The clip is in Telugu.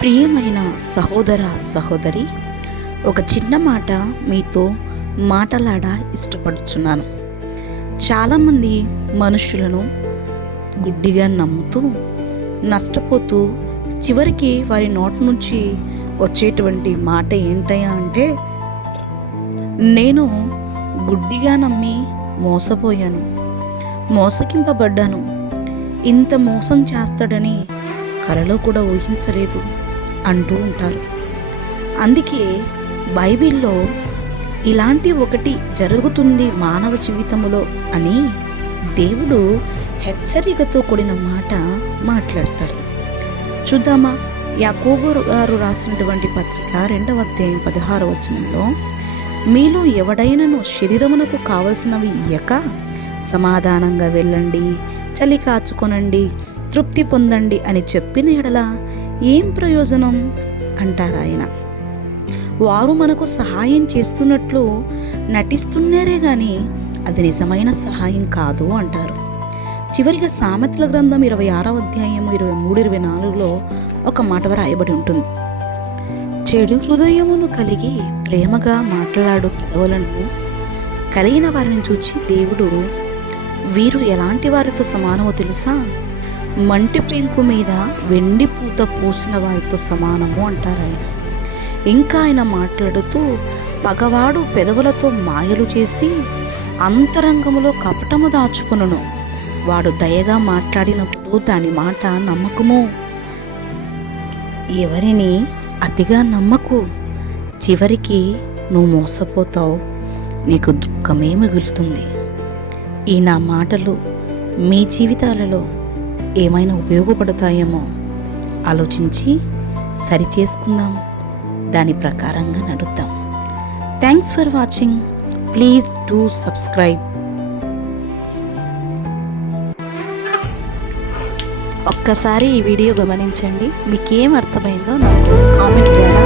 ప్రియమైన సహోదర సహోదరి, ఒక చిన్న మాట మీతో మాటలాడ ఇష్టపడుచున్నాను. చాలామంది మనుషులను గుడ్డిగా నమ్ముతూ నష్టపోతూ చివరికి వారి నోటి నుంచి వచ్చేటువంటి మాట ఏంటయ్యా అంటే, నేను గుడ్డిగా నమ్మి మోసపోయాను, మోసగింపబడ్డాను, ఇంత మోసం చేస్తాడని కలలో కూడా ఊహించలేదు అంటూ ఉంటారు. అందుకే బైబిల్లో ఇలాంటి ఒకటి జరుగుతుంది మానవ జీవితంలో అని దేవుడు హెచ్చరికతో కూడిన మాట మాట్లాడతారు. చూద్దామా? యాకోబు గారు రాసినటువంటి పత్రిక 2వ అధ్యాయం 16వ వచనంలో, మీలో ఎవడైనను శరీరమునకు కావలసినవి ఇయ్యక సమాధానంగా వెళ్ళండి, చలి కాచుకొనండి, తృప్తి పొందండి అని చెప్పిన ఎడల ఏం ప్రయోజనం అంటారు ఆయన. వారు మనకు సహాయం చేస్తున్నట్లు నటిస్తున్నారే కానీ అది నిజమైన సహాయం కాదు అంటారు. చివరిగా సామెతల గ్రంథం 26వ అధ్యాయం 23-24లో ఒక మాట రాయబడి ఉంటుంది. చెడు హృదయమును కలిగి ప్రేమగా మాట్లాడు పెదవులను కలిగిన వారిని చూచి దేవుడు, వీరు ఎలాంటి వారితో సమానమో తెలుసా? మంటి పెంకు మీద వెండి పూత పూసిన వారితో సమానము అంటారు ఆయన. ఇంకా ఆయన మాట్లాడుతూ, పగవాడు పెదవులతో మాయలు చేసి అంతరంగములో కపటము దాచుకొనును, వాడు దయగా మాట్లాడినప్పుడు దాని మాట నమ్మకము. ఎవరిని అతిగా నమ్మకు, చివరికి నువ్వు మోసపోతావు, నీకు దుఃఖమే మిగులుతుంది. ఈ నా మాటలు మీ జీవితాలలో ఏమైనా ఉపయోగపడతాయేమో ఆలోచించి సరిచేసుకుందాం, దాని ప్రకారంగా నడుద్దాం. Thanks for watching. Please do subscribe. ఒక్కసారి ఈ వీడియో గమనించండి, మీకేం అర్థమైందో నాకు కామెంట్ ద్వారా